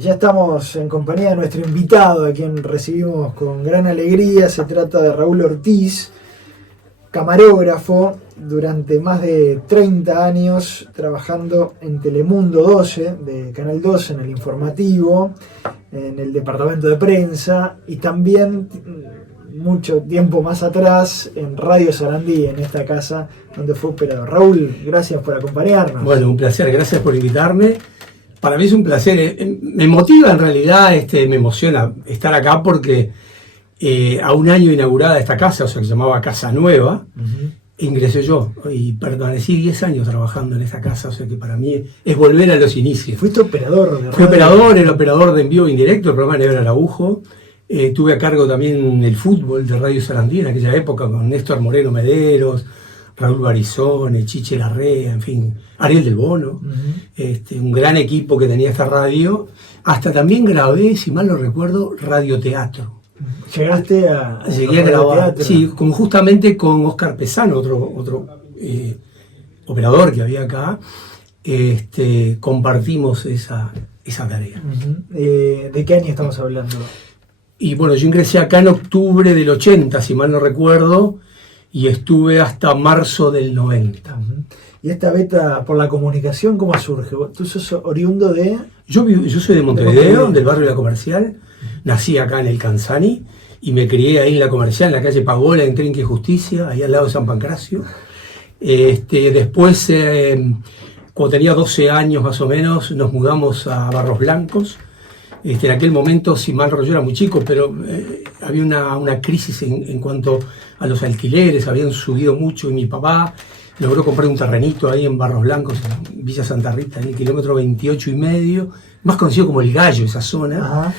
Y ya estamos en compañía de nuestro invitado, a quien recibimos con gran alegría. Se trata de Raúl Ortiz, camarógrafo, durante más de 30 años trabajando en Telemundo 12, de Canal 12, en el informativo, en el departamento de prensa, y también mucho tiempo más atrás en Radio Sarandí, en esta casa donde fue operador. Raúl, gracias por acompañarnos. Bueno, un placer, gracias por invitarme. Para mí es un placer, me motiva en realidad, me emociona estar acá porque a un año inaugurada esta casa, o sea que se llamaba Casa Nueva, ingresé yo y permanecí 10 años trabajando en esta casa, o sea que para mí es volver a los inicios. ¿Fuiste operador de radio? Fui operador, era operador de envío indirecto, el programa de Nebra Araujo. Tuve a cargo también el fútbol de Radio Sarandí en aquella época con Néstor Moreno Mederos, Raúl Barizone, Chiche Larrea, en fin, Ariel del Bono, un gran equipo que tenía esta radio. Hasta también grabé, si mal no recuerdo, radioteatro. ¿Llegaste a Llegué a grabar, sí, justamente con Oscar Pesano, otro operador que había acá, compartimos esa tarea. ¿De qué año estamos hablando? Y bueno, yo ingresé acá en octubre del 80, si mal no recuerdo, y estuve hasta marzo del 90. ¿Y esta beta por la comunicación cómo surge? ¿Tú sos oriundo de...? Yo soy de Montevideo, del barrio de La Comercial. Nací acá en el Canzani y me crié ahí en La Comercial, en la calle Pagola, en Trinque y Justicia, ahí al lado de San Pancracio. Después, cuando tenía 12 años más o menos, nos mudamos a Barros Blancos. En aquel momento, si mal recuerdo, yo era muy chico, pero había una crisis en cuanto a los alquileres, habían subido mucho y mi papá logró comprar un terrenito ahí en Barros Blancos, en Villa Santa Rita, en el kilómetro 28,5, más conocido como El Gallo, esa zona. Ajá.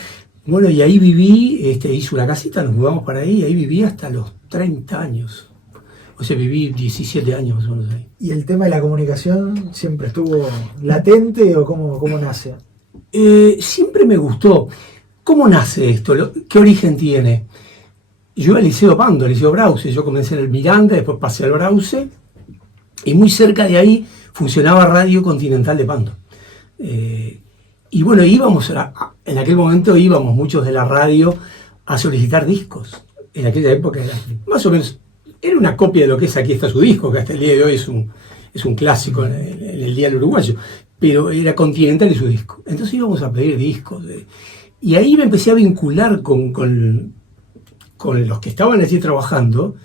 Bueno, y ahí viví, hice una casita, nos mudamos para ahí, y ahí viví hasta los 30 años. O sea, viví 17 años más o menos ahí. ¿Y el tema de la comunicación siempre estuvo latente o cómo nace? Siempre me gustó. ¿Cómo nace esto? ¿Qué origen tiene? Yo al Liceo Pando, al Liceo Brause, yo comencé en el Miranda, después pasé al Brause, y muy cerca de ahí funcionaba Radio Continental de Pando. Y bueno, en aquel momento íbamos muchos de la radio a solicitar discos. En aquella época era más o menos, era una copia de lo que es Aquí está su disco, que hasta el día de hoy es un clásico en el diario uruguayo, pero era Continental y su disco. Entonces íbamos a pedir discos. Y ahí me empecé a vincular con los que estaban allí trabajando.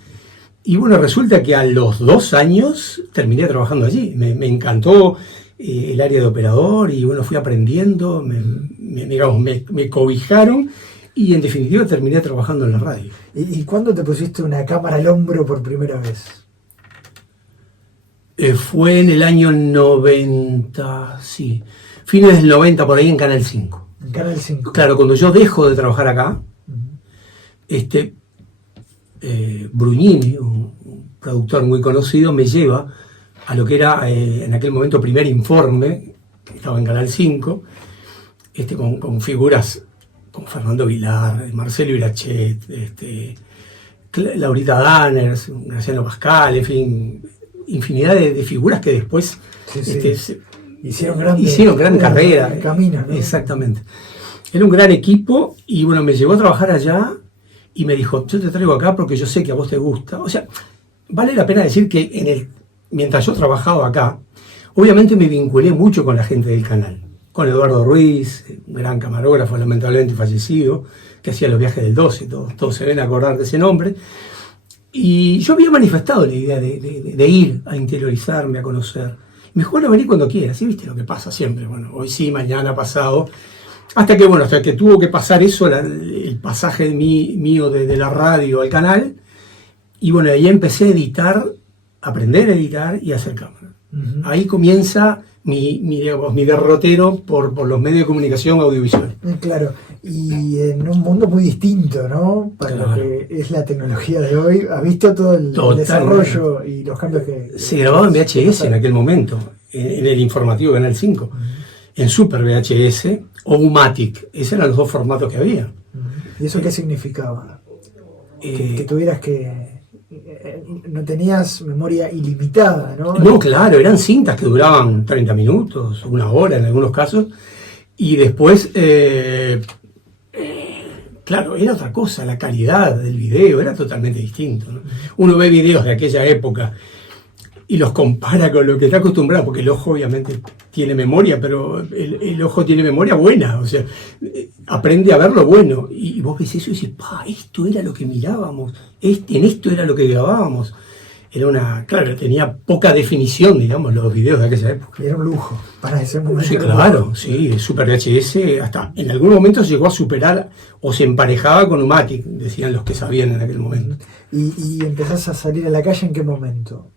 Y bueno, resulta que a los 2 años terminé trabajando allí. Me encantó el área de operador y bueno, fui aprendiendo, me cobijaron y en definitiva terminé trabajando en la radio. ¿Y cuándo te pusiste una cámara al hombro por primera vez? Fue en el año 90, sí. Fines del 90, por ahí en Canal 5. En Canal 5. Claro, cuando yo dejo de trabajar acá, Brugnini, un productor muy conocido, me lleva a lo que era en aquel momento Primer Informe, que estaba en Canal 5, con figuras como Fernando Vilar, Marcelo Irachet, Laurita Danners, Graciano Pascal, en fin, infinidad de figuras que después hicieron gran carrera. Camino, ¿no? Exactamente. Era un gran equipo y bueno, me llevó a trabajar allá y me dijo, yo te traigo acá porque yo sé que a vos te gusta. O sea, vale la pena decir que mientras yo trabajaba acá, obviamente me vinculé mucho con la gente del canal. Con Eduardo Ruiz, un gran camarógrafo lamentablemente fallecido, que hacía los viajes del 12, todos se ven a acordar de ese nombre. Y yo había manifestado la idea de ir a interiorizarme, a conocer. Me dijo, bueno, vení cuando quieras, ¿sí? ¿Viste lo que pasa siempre? Bueno, hoy sí, mañana, pasado. Hasta que tuvo que pasar eso, el pasaje mío de la radio al canal. Y bueno, ahí empecé a editar, aprender a editar y a hacer cámara. Ahí comienza mi derrotero por los medios de comunicación audiovisual. Claro, y en un mundo muy distinto, ¿no? Para claro. Lo que es la tecnología de hoy. ¿Has visto todo el desarrollo y los cambios que... Se grababa en VHS en aquel momento, en el informativo Canal 5, en Super VHS o Umatic. Esos eran los 2 formatos que había. ¿Y eso qué significaba? Que tuvieras que... no tenías memoria ilimitada, ¿no? No, claro, eran cintas que duraban 30 minutos, 1 hora en algunos casos, Y después, claro, era otra cosa, la calidad del video era totalmente distinto, ¿no? Uno ve videos de aquella época y los compara con lo que está acostumbrado, porque el ojo obviamente tiene memoria, pero el ojo tiene memoria buena, o sea, aprende a ver lo bueno. Y vos ves eso y dices, esto era lo que mirábamos, en esto era lo que grabábamos. Era claro, tenía poca definición, digamos, los videos de aquella época. Y era un lujo para ese momento. Sí, claro, sí, el Super VHS hasta en algún momento llegó a superar o se emparejaba con Umatic, decían los que sabían en aquel momento. ¿Y empezás a salir a la calle en qué momento?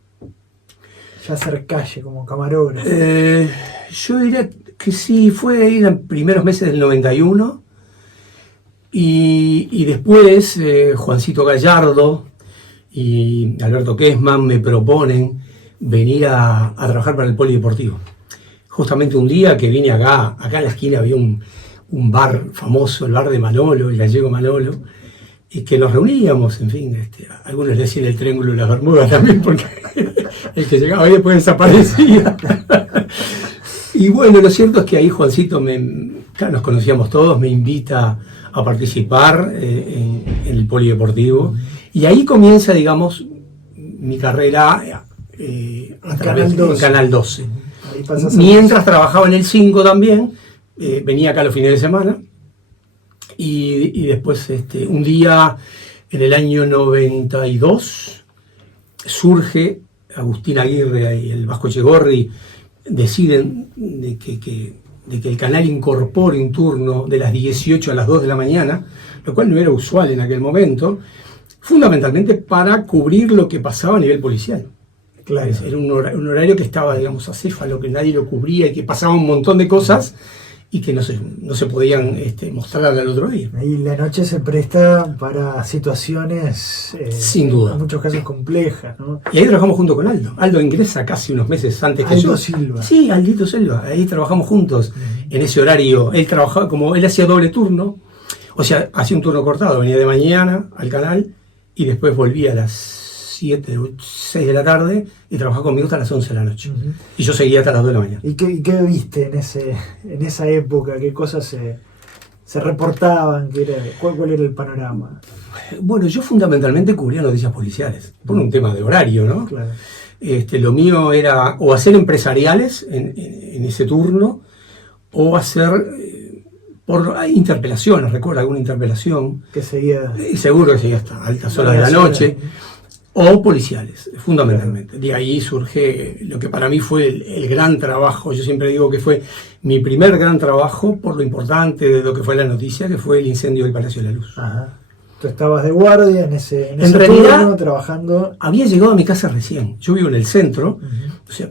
Ya hacer calle como camarógrafo. Yo diría que sí, fue ahí en los primeros meses del 91 y después Juancito Gallardo y Alberto Kessman me proponen venir a trabajar para el Polideportivo. Justamente un día que vine acá en la esquina había un bar famoso, el bar de Manolo, el gallego Manolo, y que nos reuníamos, en fin, algunos le decían el Triángulo de las Bermudas también, porque el que llegaba ahí después desaparecía. Y bueno, lo cierto es que ahí Juancito, claro, nos conocíamos todos, me invita a participar en el Polideportivo. Y ahí comienza, digamos, mi carrera a través de Canal 12. Mientras trabajaba en el 5 también, venía acá los fines de semana. Y después, un día, en el año 92, surge Agustín Aguirre y el Vasco Echegorri, deciden de que el canal incorpore un turno de las 18 a las 2 de la mañana, lo cual no era usual en aquel momento, fundamentalmente para cubrir lo que pasaba a nivel policial. Claro. Era un horario que estaba, digamos, acéfalo, que nadie lo cubría y que pasaba un montón de cosas y que no se podían mostrar al otro día. Y la noche se presta para situaciones, sin duda, en muchos casos complejas, ¿no? Y ahí trabajamos junto con Aldo. Aldo ingresa casi unos meses antes que yo. Aldo Silva. Sí, Aldito Silva. Ahí trabajamos juntos en ese horario. Él trabajaba, como él hacía doble turno, o sea, hacía un turno cortado, venía de mañana al canal y después volvía a las 7 o 6 de la tarde y trabajaba conmigo hasta las 11 de la noche. Y yo seguía hasta las 2 de la mañana. ¿Y qué viste en esa época? ¿Qué cosas se reportaban? ¿Cuál era el panorama? Bueno, yo fundamentalmente cubría noticias policiales, por un tema de horario, ¿no? Claro. Lo mío era o hacer empresariales en ese turno, o hacer por interpelaciones, recuerdo alguna interpelación. Que seguía. Seguro que seguía hasta altas horas de la noche. O policiales, fundamentalmente. De ahí surge lo que para mí fue el gran trabajo. Yo siempre digo que fue mi primer gran trabajo por lo importante de lo que fue la noticia, que fue el incendio del Palacio de la Luz. Ajá. Tú estabas de guardia en ese realidad, turno, trabajando. Había llegado a mi casa recién. Yo vivo en el centro, o sea,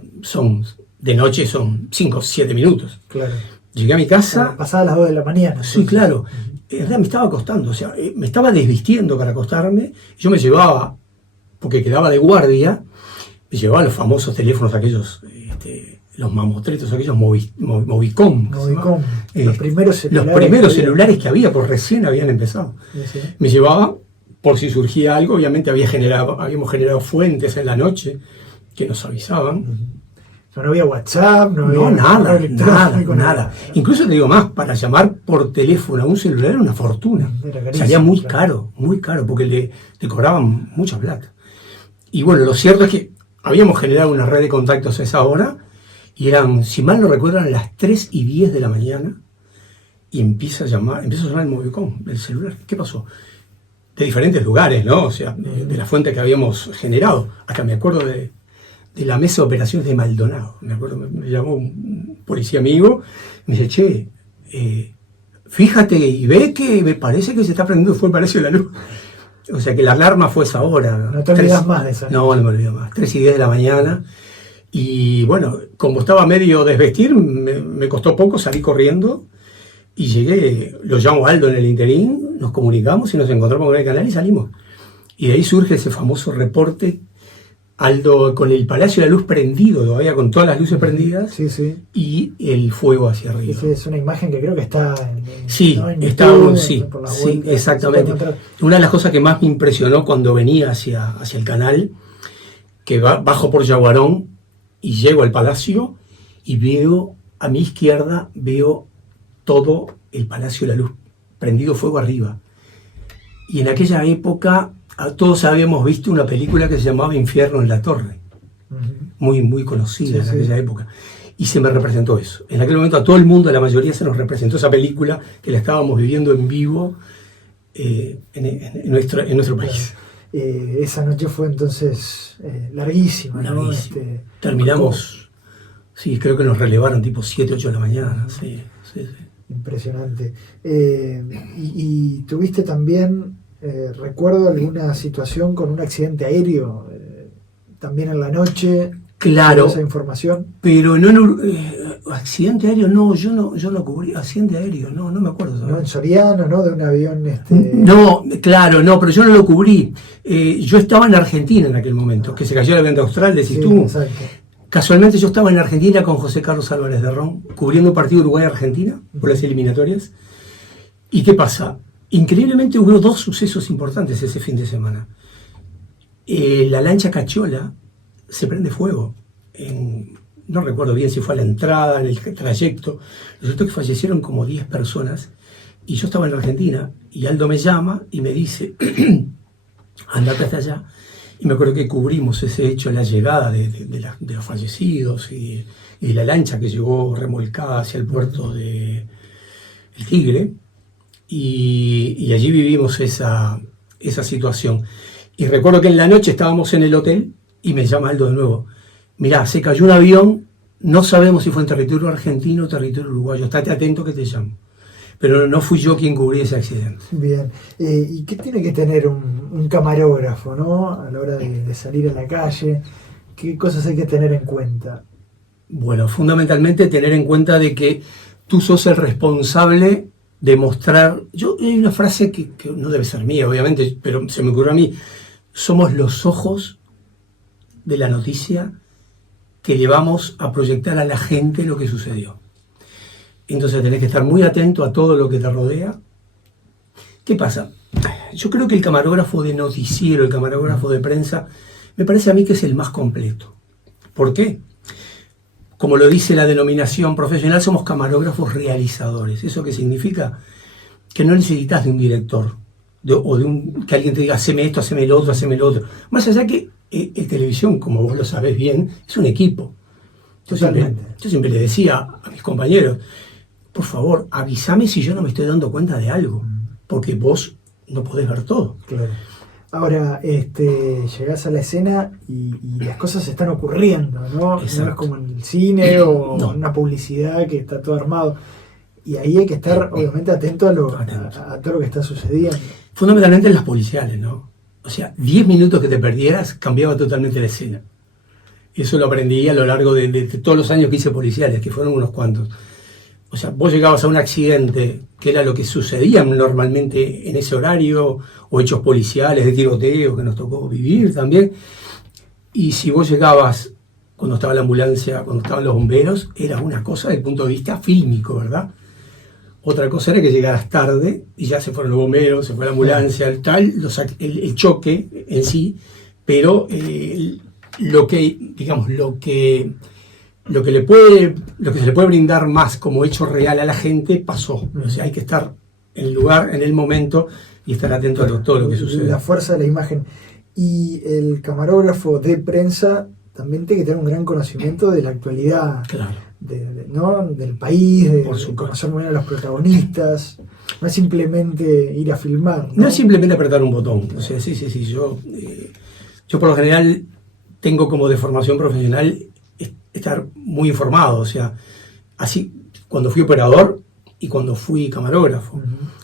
de noche son 5 o 7 minutos. Claro. Llegué a mi casa. Pasadas las 2 de la mañana. Entonces. Sí, claro. En realidad me estaba acostando, o sea, me estaba desvistiendo para acostarme. Yo me llevaba, porque quedaba de guardia, me llevaba los famosos teléfonos aquellos, los mamotretos, aquellos Movicom. Los primeros celulares que había, pues recién habían empezado. Sí. Me llevaba, por si surgía algo, obviamente habíamos generado fuentes en la noche que nos avisaban. No había WhatsApp, no había nada. Incluso te digo más, para llamar por teléfono a un celular era una fortuna. Salía muy caro, porque le cobraban mucha plata. Y bueno, lo cierto es que habíamos generado una red de contactos a esa hora y eran, si mal no recuerdo, eran las 3:10 de la mañana y empieza a sonar el Movicom, el celular. ¿Qué pasó? De diferentes lugares, ¿no? O sea, de la fuente que habíamos generado. Hasta me acuerdo de la mesa de operaciones de Maldonado. Me acuerdo, me llamó un policía amigo, me dice, che, fíjate y ve que me parece que se está prendiendo fuego el Palacio de la Luz. O sea que la alarma fue esa hora. No te olvidas más de esa. No me olvido más. 3:10 de la mañana. Y bueno, como estaba medio desvestir, me costó poco, salí corriendo y llegué, lo llamo a Aldo en el interín, nos comunicamos y nos encontramos con el canal y salimos. Y de ahí surge ese famoso reporte, Aldo con el Palacio de la Luz prendido, todavía con todas las luces prendidas, sí. Y el fuego hacia arriba. Sí, es una imagen que creo que está sí, exactamente. Una de las cosas que más me impresionó cuando venía hacia el canal, que bajo por Yaguarón y llego al Palacio y veo a mi izquierda, todo el Palacio de la Luz prendido fuego arriba. Y en aquella época todos habíamos visto una película que se llamaba Infierno en la Torre, muy, muy conocida en aquella época. Y se me representó eso. En aquel momento a todo el mundo, a la mayoría, se nos representó esa película que la estábamos viviendo en vivo en nuestro país. Esa noche fue entonces larguísima, ¿no? Larguísima. Terminamos, sí, creo que nos relevaron tipo 7, 8 de la mañana. Sí. Impresionante. Y tuviste también, recuerdo alguna situación con un accidente aéreo, también en la noche. Claro, esa información. Pero no, accidente aéreo no, yo no cubrí accidente aéreo, no me acuerdo. ¿Sabes? No, en Soriano, ¿no? De un avión. No, claro, no, pero yo no lo cubrí. Yo estaba en Argentina en aquel momento, que se cayó el avión de Austral, decís tú. Exacto. Casualmente yo estaba en Argentina con José Carlos Álvarez de Ron, cubriendo un partido Uruguay-Argentina por las eliminatorias. ¿Y qué pasa? Increíblemente hubo 2 sucesos importantes ese fin de semana. La lancha Cachola se prende fuego. No recuerdo bien si fue a la entrada, en el trayecto. Resultó que fallecieron como 10 personas y yo estaba en Argentina y Aldo me llama y me dice, andate hasta allá. Y me acuerdo que cubrimos ese hecho, la llegada de los fallecidos y la lancha que llegó remolcada hacia el puerto de El Tigre. Y allí vivimos esa situación. Y recuerdo que en la noche estábamos en el hotel y me llama Aldo de nuevo. Mirá, se cayó un avión, no sabemos si fue en territorio argentino o territorio uruguayo, estate atento que te llamo. Pero no fui yo quien cubrí ese accidente. Bien. ¿Y qué tiene que tener un camarógrafo, ¿no? A la hora de salir a la calle? ¿Qué cosas hay que tener en cuenta? Bueno, fundamentalmente tener en cuenta de que tú sos el responsable de mostrar... Hay una frase que no debe ser mía, obviamente, pero se me ocurrió a mí. Somos los ojos de la noticia que llevamos a proyectar a la gente lo que sucedió. Entonces tenés que estar muy atento a todo lo que te rodea. ¿Qué pasa? Yo creo que el camarógrafo de noticiero, el camarógrafo de prensa, me parece a mí que es el más completo. ¿Por qué? Como lo dice la denominación profesional, somos camarógrafos realizadores. ¿Eso qué significa? Que no necesitas de un director que alguien te diga, haceme esto, haceme lo otro. Más allá que en televisión, como vos lo sabés bien, es un equipo. Yo siempre le decía a mis compañeros, por favor, avísame si yo no me estoy dando cuenta de algo, porque vos no podés ver todo. Claro. Ahora, llegás a la escena y las cosas están ocurriendo, ¿no? Exacto. No es como en el cine o una publicidad que está todo armado. Y ahí hay que estar, obviamente, atento a todo lo que está sucediendo. Fundamentalmente en las policiales, ¿no? O sea, 10 minutos que te perdieras cambiaba totalmente la escena. Eso lo aprendí a lo largo de todos los años que hice policiales, que fueron unos cuantos. O sea, vos llegabas a un accidente, que era lo que sucedía normalmente en ese horario, o hechos policiales de tiroteo que nos tocó vivir también. Y si vos llegabas cuando estaba la ambulancia, cuando estaban los bomberos, era una cosa desde el punto de vista fílmico, ¿verdad? Otra cosa era que llegaras tarde y ya se fueron los bomberos, se fue la ambulancia, el choque en sí, pero lo que se le puede brindar más como hecho real a la gente pasó. O sea, hay que estar en el lugar, en el momento y estar atento a todo lo que sucede. La fuerza de la imagen. Y el camarógrafo de prensa también tiene que tener un gran conocimiento de la actualidad. Claro. ¿No? Del país, de conocer muy bien a los protagonistas. No es simplemente ir a filmar. No es simplemente apretar un botón. O sea, sí. Yo por lo general tengo como de formación profesional estar muy informado. O sea, así cuando fui operador y cuando fui camarógrafo,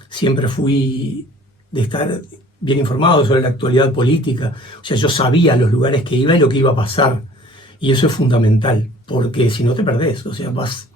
siempre fui de estar bien informado sobre la actualidad política. O sea, yo sabía los lugares que iba y lo que iba a pasar. Y eso es fundamental, porque si no te perdés, o sea, vas,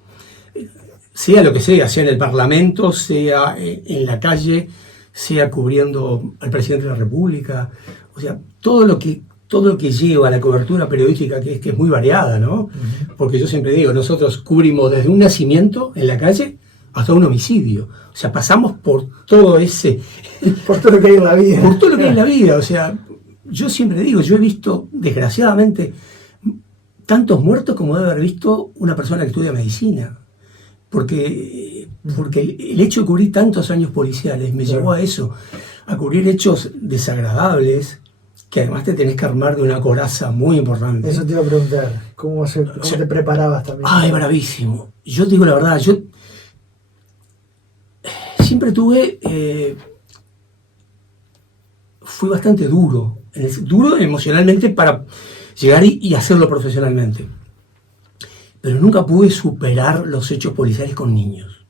sea lo que sea en el Parlamento, sea en la calle, sea cubriendo al presidente de la República, o sea, todo lo que lleva a la cobertura periodística, que es muy variada, ¿no? Porque yo siempre digo, nosotros cubrimos desde un nacimiento en la calle hasta un homicidio, o sea, pasamos por todo ese... por todo lo que hay en la vida. Por todo lo que hay en la vida, o sea, yo siempre digo, yo he visto, desgraciadamente, tantos muertos como debe haber visto una persona que estudia medicina. porque el hecho de cubrir tantos años policiales me llevó a eso, a cubrir hechos desagradables, que además te tenés que armar de una coraza muy importante. Eso te iba a preguntar, ¿cómo te preparabas también? Ay, bravísimo. Yo te digo la verdad, yo siempre fui bastante duro emocionalmente para llegar y hacerlo profesionalmente. Pero nunca pude superar los hechos policiales con niños.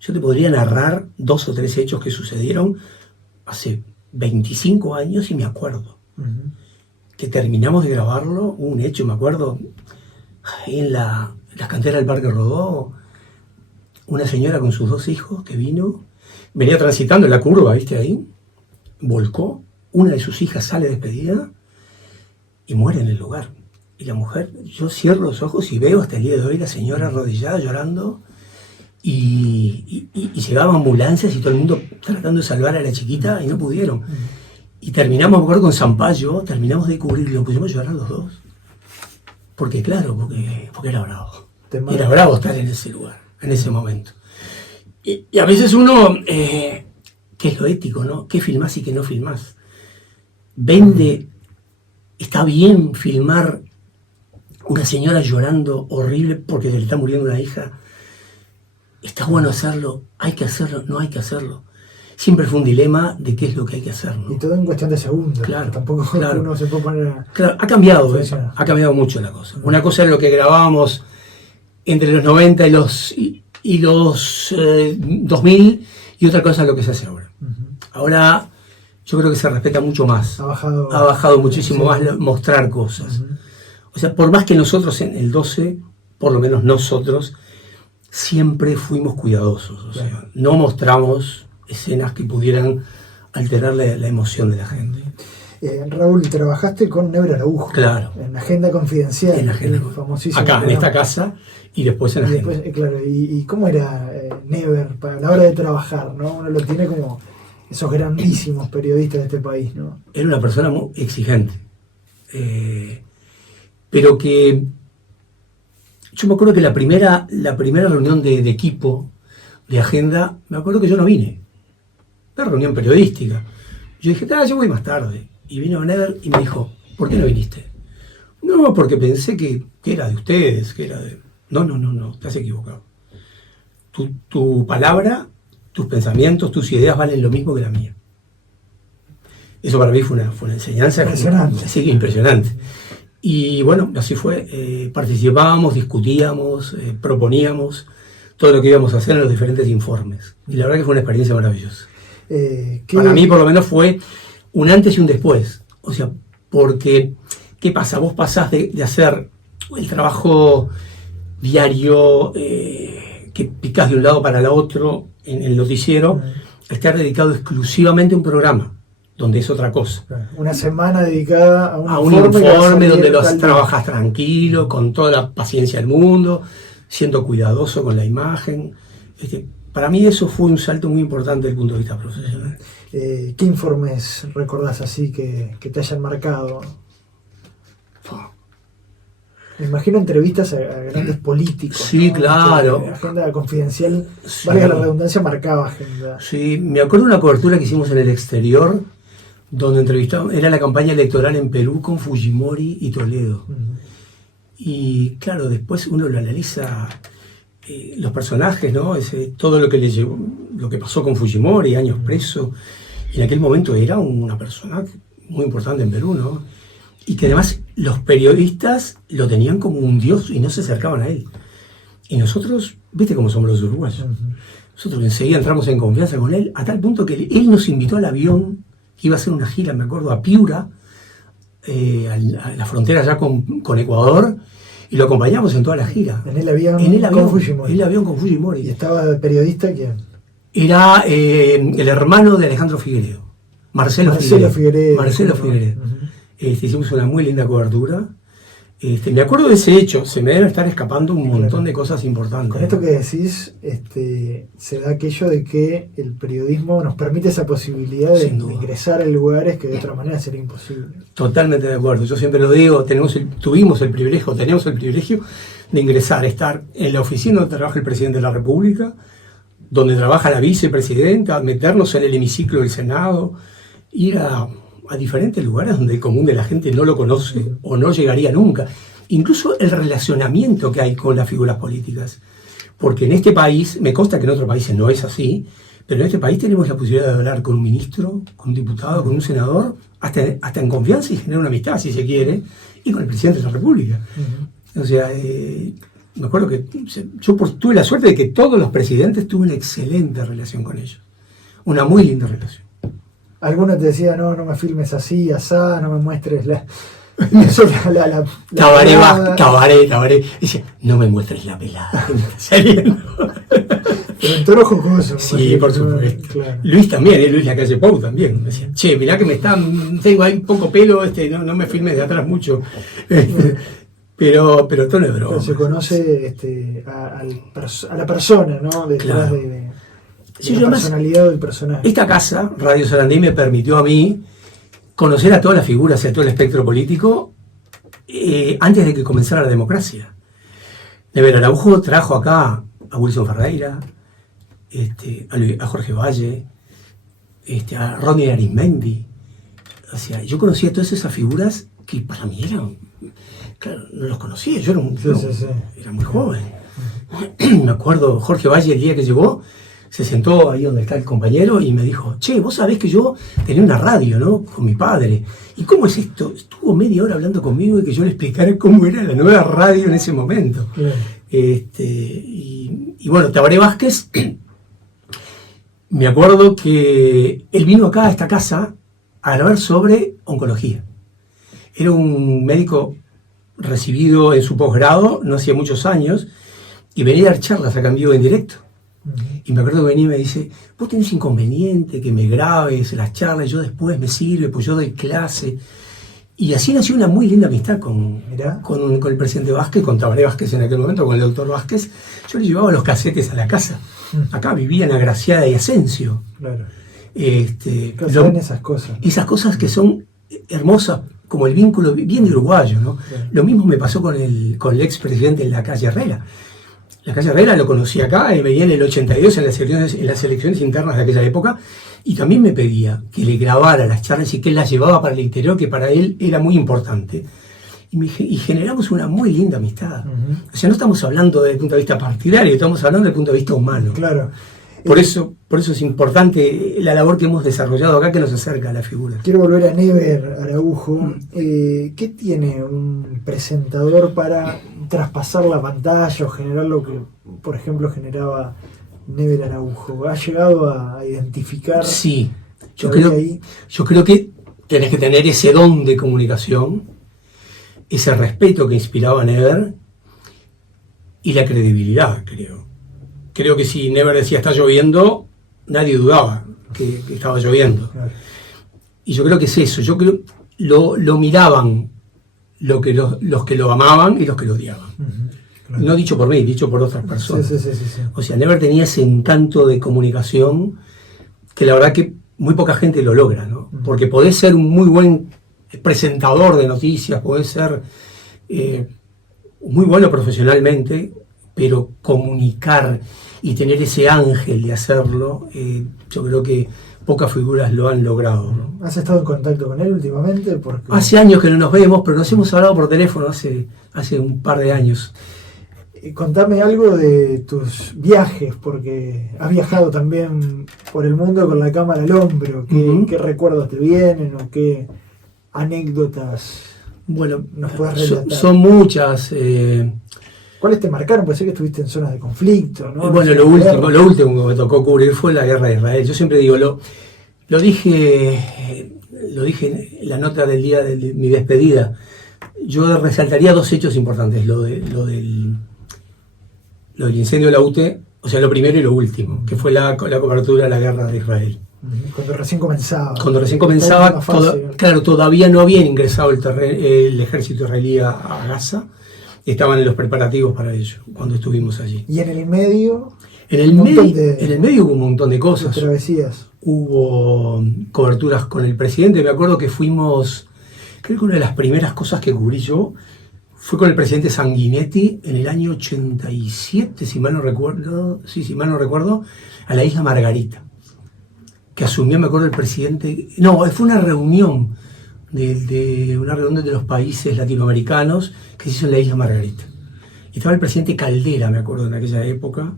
Yo te podría narrar 2 o 3 hechos que sucedieron hace 25 años y me acuerdo. Uh-huh. Que terminamos de grabarlo, un hecho, me acuerdo, ahí en las canteras del Parque Rodó, una señora con sus 2 hijos que venía transitando en la curva, ¿viste ahí? Volcó, una de sus hijas sale despedida y muere en el lugar. Y la mujer, yo cierro los ojos y veo hasta el día de hoy la señora arrodillada llorando y llegaban ambulancias y todo el mundo tratando de salvar a la chiquita y no pudieron. Y terminamos, me acuerdo, con Zampayo, terminamos de cubrirlo, pusimos a llorar los 2. Porque claro, porque era bravo. Era bravo estar en ese lugar, en ese momento. Y a veces uno, ¿qué es lo ético, no? ¿Qué filmás y qué no filmás? Está bien filmar una señora llorando horrible porque se le está muriendo una hija. Está bueno hacerlo, hay que hacerlo, no hay que hacerlo. Siempre fue un dilema de qué es lo que hay que hacer, ¿no? Y todo en cuestión de segundos. Claro, tampoco uno se puede poner a... Claro, ha cambiado mucho la cosa. Una cosa era lo que grabábamos entre los 90 y los 2000 y otra cosa es lo que se hace ahora. Uh-huh. Ahora yo creo que se respeta mucho más. Ha bajado muchísimo más mostrar cosas. Uh-huh. O sea, por más que nosotros en el 12, por lo menos nosotros, siempre fuimos cuidadosos. O sea, no mostramos escenas que pudieran alterar la emoción de la gente. Raúl, trabajaste con Neuber Araujo. Claro. En Agenda Confidencial. En Agenda famosísimo. Acá, en esta casa, y después en Agenda. Claro, ¿y cómo era Neuber para la hora de trabajar, ¿no? Uno lo tiene como esos grandísimos periodistas de este país, ¿no? Era una persona muy exigente. Pero que... Yo me acuerdo que la primera reunión de equipo de Agenda, me acuerdo que yo no vine. Una reunión periodística. Yo dije, yo voy más tarde. Y vino Neuber y me dijo, ¿por qué no viniste? No, porque pensé que era de ustedes, que era de... No, te has equivocado. Tu palabra, tus pensamientos, tus ideas valen lo mismo que la mía. Eso para mí fue una enseñanza impresionante. Sí, impresionante. Y bueno, así fue. Participábamos, discutíamos, proponíamos todo lo que íbamos a hacer en los diferentes informes. Y la verdad que fue una experiencia maravillosa. Para mí, por lo menos, fue un antes y un después. O sea, porque, ¿qué pasa? Vos pasás de hacer el trabajo diario que picás de un lado para el otro en el noticiero, a estar dedicado exclusivamente a un programa, donde es otra cosa. Una semana dedicada a un informe donde trabajas tranquilo, con toda la paciencia del mundo, siendo cuidadoso con la imagen. Para mí eso fue un salto muy importante desde el punto de vista profesional. ¿Qué informes recordás así que te hayan marcado? Me imagino entrevistas a grandes políticos. Sí, ¿no? Claro. Agenda Confidencial, sí. Valga la redundancia, marcaba Agenda. Sí, me acuerdo de una cobertura que hicimos en el exterior, donde entrevistamos, era la campaña electoral en Perú con Fujimori y Toledo. Uh-huh. Y claro, después uno lo analiza, los personajes, ¿no? Todo lo que le llevó, lo que pasó con Fujimori, años preso. Y en aquel momento era una persona muy importante en Perú, ¿no? Y que además los periodistas lo tenían como un dios y no se acercaban a él. Y nosotros, viste cómo somos los uruguayos, uh-huh. Nosotros enseguida entramos en confianza con él, a tal punto que él nos invitó al avión, que iba a hacer una gira, me acuerdo, a Piura, a la frontera ya con Ecuador, y lo acompañamos en toda la gira. En el avión con Fujimori. En el avión con Fujimori. ¿Y estaba el periodista quién? Era el hermano de Alejandro Figueredo, Marcelo Figueredo. Uh-huh. Hicimos una muy linda cobertura. Me acuerdo de ese hecho, se me deben estar escapando un montón de cosas importantes. Con esto que decís, se da aquello de que el periodismo nos permite esa posibilidad de ingresar a lugares que de otra manera sería imposible. Totalmente de acuerdo, yo siempre lo digo, tenemos el privilegio de ingresar, estar en la oficina donde trabaja el presidente de la República, donde trabaja la vicepresidenta, meternos en el hemiciclo del Senado, ir a diferentes lugares donde el común de la gente no lo conoce o no llegaría nunca. Incluso el relacionamiento que hay con las figuras políticas. Porque en este país, me consta que en otros países no es así, pero en este país tenemos la posibilidad de hablar con un ministro, con un diputado, con un senador, hasta en confianza y generar una amistad, si se quiere, y con el presidente de la República. O sea, me acuerdo que yo tuve la suerte de que todos los presidentes tuve una excelente relación con ellos. Una muy linda relación. Algunos te decían, no me filmes así, asá, no me muestres la Tabaré. Dice, no me muestres la pelada. Pero en tono jocoso. Sí, por supuesto. Claro. Luis también, Luis Lacalle Pou también. Me decía, che, mirá que tengo ahí un poco pelo, no me filmes de atrás mucho. Pero tono de broma. Pero se conoce a la persona, ¿no? Detrás de la personalidad del personaje. Esta casa, Radio Sarandí, me permitió a mí conocer a todas las figuras y a todo el espectro político antes de que comenzara la democracia. Never Araujo trajo acá a Wilson Ferreira, a Jorge Valle, a Ronnie Arismendi. O sea, yo conocía a todas esas figuras que para mí eran... Claro, no los conocía, yo era muy joven. Me acuerdo, Jorge Valle, el día que llegó, se sentó ahí donde está el compañero y me dijo, che, vos sabés que yo tenía una radio, ¿no? Con mi padre. ¿Y cómo es esto? Estuvo media hora hablando conmigo y que yo le explicara cómo era la nueva radio en ese momento. Y bueno, Tabaré Vázquez, me acuerdo que él vino acá a esta casa a hablar sobre oncología. Era un médico recibido en su posgrado, no hacía muchos años, y venía a dar charlas acá en vivo en directo. Y me acuerdo que venía y me dice, vos tenés inconveniente que me grabes las charlas, yo después me sirve, pues yo doy clase. Y así nació una muy linda amistad con el presidente Vázquez, con Tabaré Vázquez en aquel momento, con el doctor Vázquez. Yo le llevaba los casetes a la casa. Acá vivía en Agraciada y Asensio. Claro. Esas cosas. Esas cosas que son hermosas, como el vínculo bien de uruguayo, ¿no? Claro. Lo mismo me pasó con el expresidente en la calle Herrera. La calle Herrera lo conocí acá, venía en el 82 en las elecciones internas de aquella época, y también me pedía que le grabara las charlas y que él las llevaba para el interior, que para él era muy importante. Y generamos una muy linda amistad. O sea, no estamos hablando desde el punto de vista partidario, estamos hablando desde el punto de vista humano. Claro. Por eso es importante la labor que hemos desarrollado acá, que nos acerca a la figura. Quiero volver a Never Araujo. ¿Qué tiene un presentador para traspasar la pantalla o generar lo que, por ejemplo, generaba Never Araujo? ¿Ha llegado a identificar? Sí, yo creo que tenés que tener ese don de comunicación, ese respeto que inspiraba a Never y la credibilidad, creo. Creo que si Never decía está lloviendo, nadie dudaba que estaba lloviendo. Claro. Y yo creo que es eso. Yo creo lo miraban los que lo amaban y los que lo odiaban. Claro. No dicho por mí, dicho por otras personas. Sí. O sea, Never tenía ese encanto de comunicación que la verdad que muy poca gente lo logra, ¿no? Porque podés ser un muy buen presentador de noticias, podés ser muy bueno profesionalmente, pero comunicar y tener ese ángel de hacerlo, yo creo que pocas figuras lo han logrado, ¿no? ¿Has estado en contacto con él últimamente? Porque... Hace años que no nos vemos, pero nos hemos hablado por teléfono hace un par de años. Contame algo de tus viajes, porque has viajado también por el mundo con la cámara al hombro. ¿Qué recuerdos te vienen o qué anécdotas nos puedes relatar? Son muchas. ¿Cuáles te marcaron? Puede ser que estuviste en zonas de conflicto, ¿no? Bueno, lo último que me tocó cubrir fue la guerra de Israel. Yo siempre digo, lo dije en la nota del día de mi despedida. Yo resaltaría dos hechos importantes, lo del incendio de la UTE, o sea, lo primero y lo último, que fue la cobertura de la guerra de Israel. Cuando recién comenzaba. Claro, todavía no habían ingresado el ejército israelí a Gaza. Estaban en los preparativos para ello, cuando estuvimos allí. ¿Y en el medio? En el medio hubo un montón de cosas. Travesías. Hubo coberturas con el presidente. Me acuerdo que fuimos, creo que una de las primeras cosas que cubrí yo fue con el presidente Sanguinetti en el año 87, si mal no recuerdo, a la isla Margarita, que asumió, me acuerdo, el presidente, no, fue una reunión de los países latinoamericanos que se hizo en la isla Margarita. Y estaba el presidente Caldera, me acuerdo, en aquella época,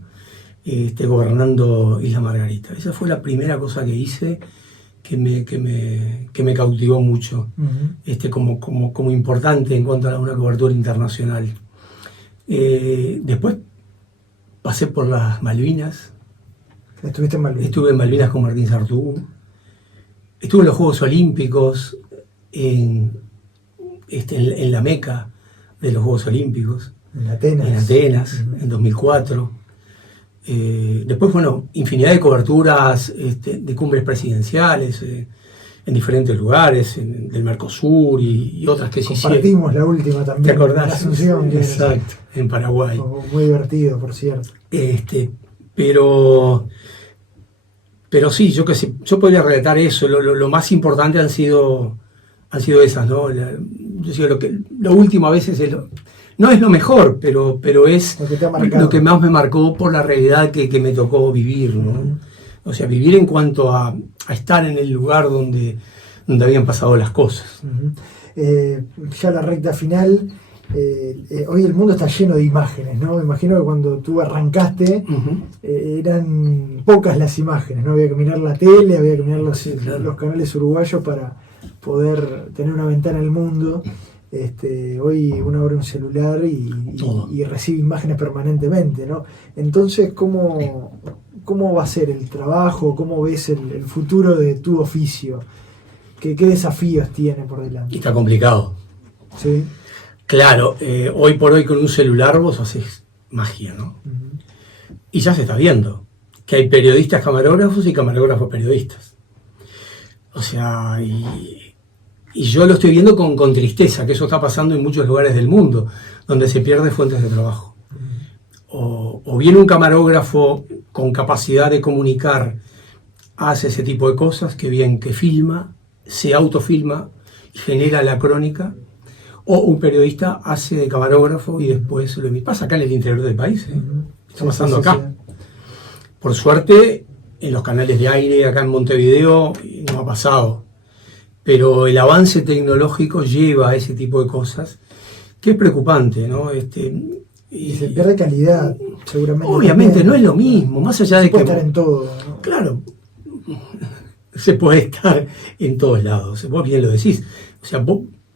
gobernando Isla Margarita. Esa fue la primera cosa que hice que me cautivó mucho, como importante en cuanto a una cobertura internacional. Después pasé por las Malvinas. ¿Estuviste en Malvinas? Estuve en Malvinas con Martín Sartú. Estuve en los Juegos Olímpicos, en la meca de los Juegos Olímpicos. En Atenas. En Atenas, en 2004. Después, bueno, infinidad de coberturas de cumbres presidenciales en diferentes lugares, del Mercosur y otras que se hicieron. Compartimos la última también. ¿Te acordás? En Asunción. Exacto, en Paraguay. Muy divertido, por cierto. Pero sí, yo podría relatar eso. Lo más importante han sido esas, ¿no? Yo digo, lo último a veces no es lo mejor, pero es lo que más me marcó por la realidad que me tocó vivir, ¿no? O sea, vivir en cuanto a estar en el lugar donde habían pasado las cosas. Ya la recta final, hoy el mundo está lleno de imágenes, ¿no? Me imagino que cuando tú arrancaste eran pocas las imágenes, ¿no? Había que mirar la tele, había que mirar los canales uruguayos para poder tener una ventana al mundo. Hoy uno abre un celular y recibe imágenes permanentemente, ¿no? Entonces, ¿cómo va a ser el trabajo? ¿Cómo ves el futuro de tu oficio? ¿Qué desafíos tiene por delante? Está complicado. Sí. Claro, hoy por hoy con un celular vos haces magia, ¿no? Y ya se está viendo que hay periodistas camarógrafos y camarógrafos periodistas. O sea, y yo lo estoy viendo con tristeza, que eso está pasando en muchos lugares del mundo, donde se pierden fuentes de trabajo. O bien un camarógrafo con capacidad de comunicar hace ese tipo de cosas, que bien que filma, se autofilma y genera la crónica, o un periodista hace de camarógrafo y después lo emite. Pasa acá en el interior del país, está pasando acá. Por suerte, en los canales de aire acá en Montevideo no ha pasado. Pero el avance tecnológico lleva a ese tipo de cosas, que es preocupante, ¿no? Y se pierde calidad, seguramente. Obviamente no es lo mismo, más allá de que... Se puede estar en todo, ¿no? Claro, se puede estar en todos lados, vos bien lo decís. O sea,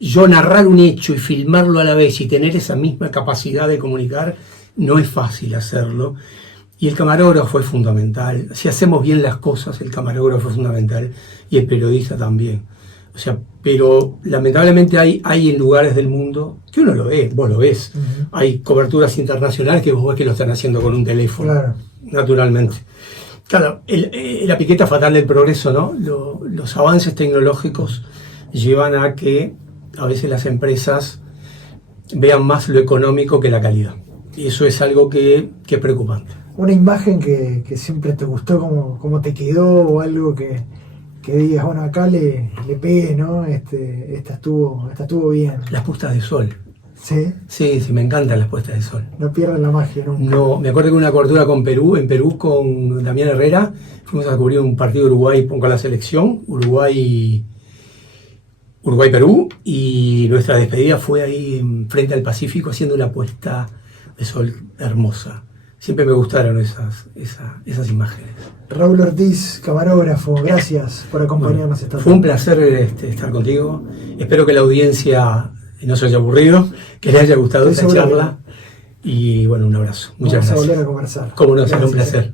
yo narrar un hecho y filmarlo a la vez y tener esa misma capacidad de comunicar, no es fácil hacerlo. Y el camarógrafo es fundamental. Si hacemos bien las cosas, el camarógrafo es fundamental y el periodista también. O sea, pero lamentablemente hay en lugares del mundo que uno lo ve, vos lo ves. Hay coberturas internacionales que vos ves que lo están haciendo con un teléfono, claro, naturalmente. Claro, la piqueta fatal del progreso, ¿no? Los avances tecnológicos llevan a que a veces las empresas vean más lo económico que la calidad. Y eso es algo que es preocupante. Una imagen que siempre te gustó, como te quedó, o algo que digas, bueno, acá le pegué, ¿no? Esta estuvo bien. Las puestas de sol. ¿Sí? Sí, me encantan las puestas de sol. No pierden la magia nunca. No, me acuerdo que una cobertura en Perú con Damián Herrera, fuimos a cubrir un partido de Uruguay con la selección, Uruguay-Perú, y nuestra despedida fue ahí frente al Pacífico haciendo una puesta de sol hermosa. Siempre me gustaron esas imágenes. Raúl Ortiz, camarógrafo, gracias por acompañarnos esta tarde. Fue un placer estar contigo. Espero que la audiencia no se haya aburrido, que les haya gustado esta charla. Y bueno, un abrazo. Muchas gracias. Vamos a volver a conversar. Cómo no, será un placer.